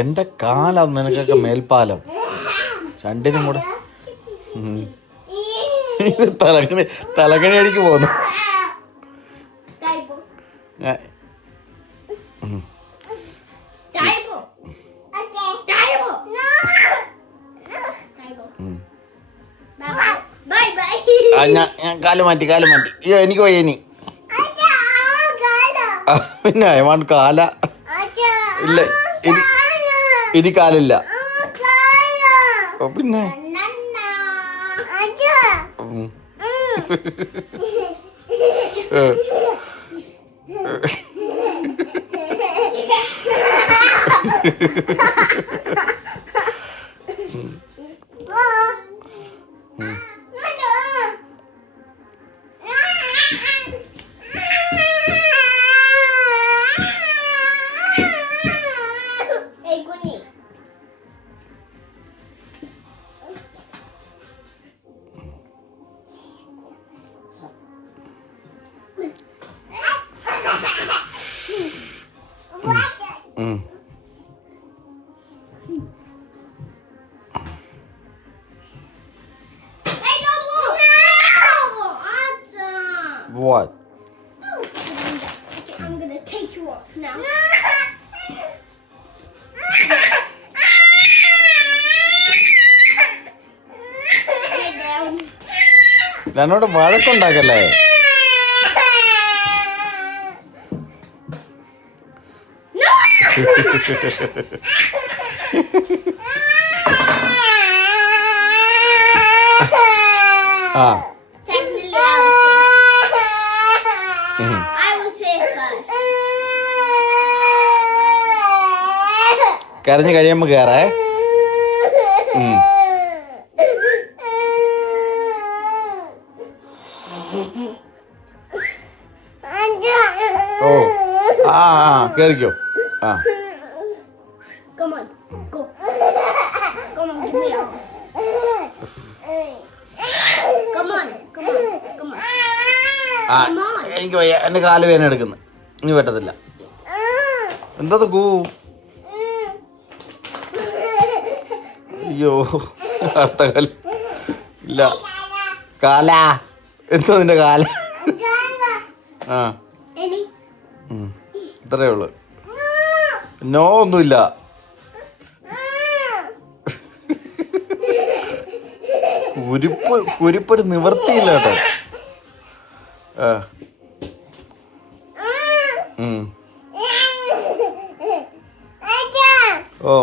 എന്റെ കാലാണ് നിനക്കൊക്കെ മേൽപ്പാലം രണ്ടിനും കൂടെ. തലകണി അടിക്ക് പോന്നു. ഞാൻ കാല് മാറ്റി അയ്യോ എനിക്ക് പോയി. ഇനി പിന്നെ ഐ വാണ്ട് കാല. ഇല്ല ഇനി കാലില്ല. പിന്നെ What? Okay, I'm gonna take you off now. എന്നോട് വഴക്കുണ്ടാക്കല്ലേ. ആ കരഞ്ഞു കഴിയുമ്പോ കേറേ. ഓ ആ കേറിക്കോ. ആ എനിക്ക് വയ്യ, എന്റെ കാല് വേദന എടുക്കുന്നു. ഇനി പറ്റത്തില്ല. എന്താ കൂ? അയ്യോ അടുത്ത കാല് ഇല്ല. കാല എന്താ നിന്റെ കാല? ആ ഇത്രയേ ഉള്ളു. നോ ഒന്നുമില്ല. കുരിപ്പൊരു നിവർത്തിയില്ല കേട്ടോ. ഓ